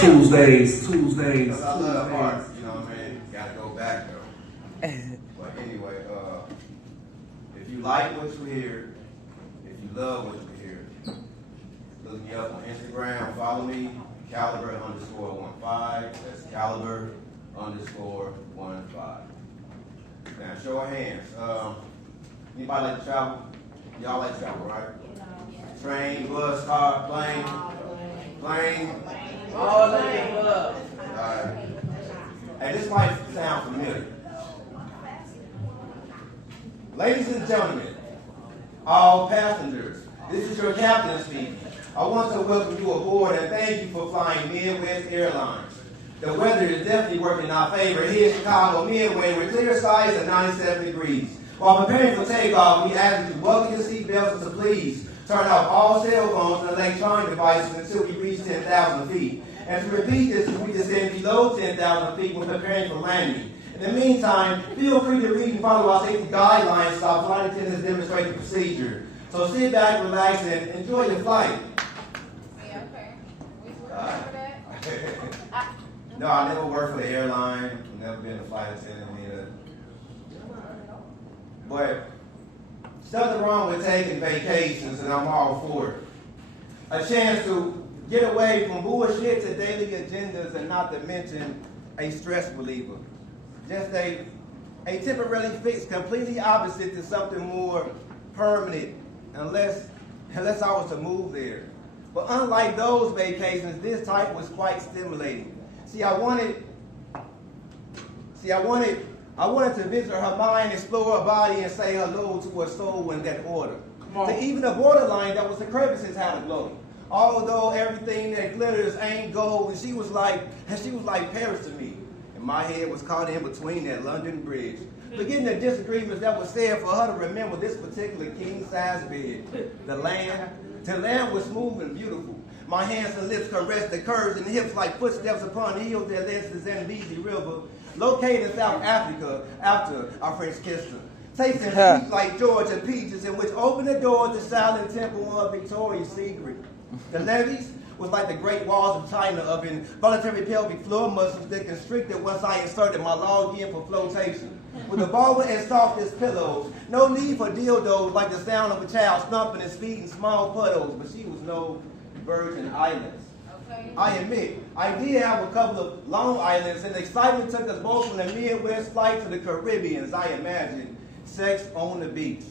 Tuesdays. Because I love art, you know what I mean? Gotta go back though. But anyway, if you like what you hear, if you love what you hear, look me up on Instagram, follow me, caliber_15. That's caliber_15. Now, show of hands. Anybody like to travel? Y'all like to travel, right? Train, bus, car, plane? Plane? All of the above. Alright. Hey, this might sound familiar. Ladies and gentlemen, all passengers, this is your captain speaking. I want to welcome you aboard and thank you for flying Midwest Airlines. The weather is definitely working in our favor here in Chicago Midway with clear skies at 97 degrees. While preparing for takeoff, we ask you to buckle your seatbelts and to please turn off all cell phones and electronic devices until we reach 10,000 feet. And to repeat this, we descend below 10,000 feet when preparing for landing. In the meantime, feel free to read and follow our safety guidelines as our flight attendants demonstrate the procedure. So sit back, relax, and enjoy your flight. Yeah, okay. We work for that? No, I never worked for the airline. I've never been a flight attendant either. But there's nothing wrong with taking vacations, and I'm all for it. A chance to get away from bullshit to daily agendas, and not to mention a stress reliever. Just a temporary fix, completely opposite to something more permanent, unless I was to move there. But unlike those vacations, this type was quite stimulating. I wanted to visit her mind, explore her body, and say hello to her soul in that order. To even the borderline that was the crevices had a glow. Although everything that glitters ain't gold, and she was like Paris to me. And my head was caught in between that London Bridge. Forgetting the disagreements that was said for her to remember this particular king-size bed. The land was smooth and beautiful. My hands and lips caressed the curves and hips like footsteps upon hills that led to the Zambezi River, located in South Africa after our French kissed her. Tasting sweet like Georgia peaches, in which opened the door to the silent temple of Victoria's Secret. The levees was like the great walls of China of involuntary pelvic floor muscles that constricted once I inserted my log in for flotation. With the vulva as soft as pillows, no need for dildos like the sound of a child stomping and speeding small puddles, but she was no Virgin Islands. Okay. I admit, I did have a couple of Long Islands, and the excitement took us both from the Midwest flight to the Caribbean, as I imagined, sex on the beach.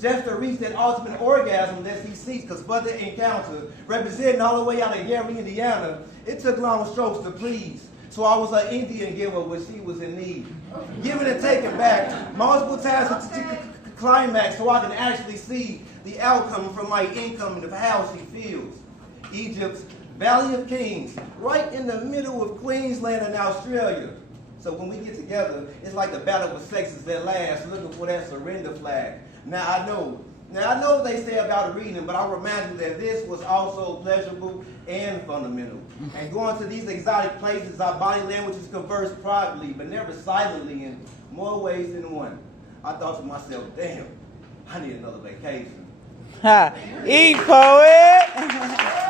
Just to reach that ultimate orgasm that he seeks, because for the encounter, representing all the way out of Gary, Indiana, it took long strokes to please. So I was an Indian giver when she was in need. Giving and taking back multiple times to climax so I can actually see the outcome from my income and of how she feels. Egypt's Valley of Kings, right in the middle of Queensland and Australia. So when we get together, it's like the battle of sexes that last, looking for that surrender flag. Now I know what they say about reading, but I imagine that this was also pleasurable and fundamental. And going to these exotic places, our body languages converse privately, but never silently in more ways than one. I thought to myself, damn, I need another vacation. Eat, poet!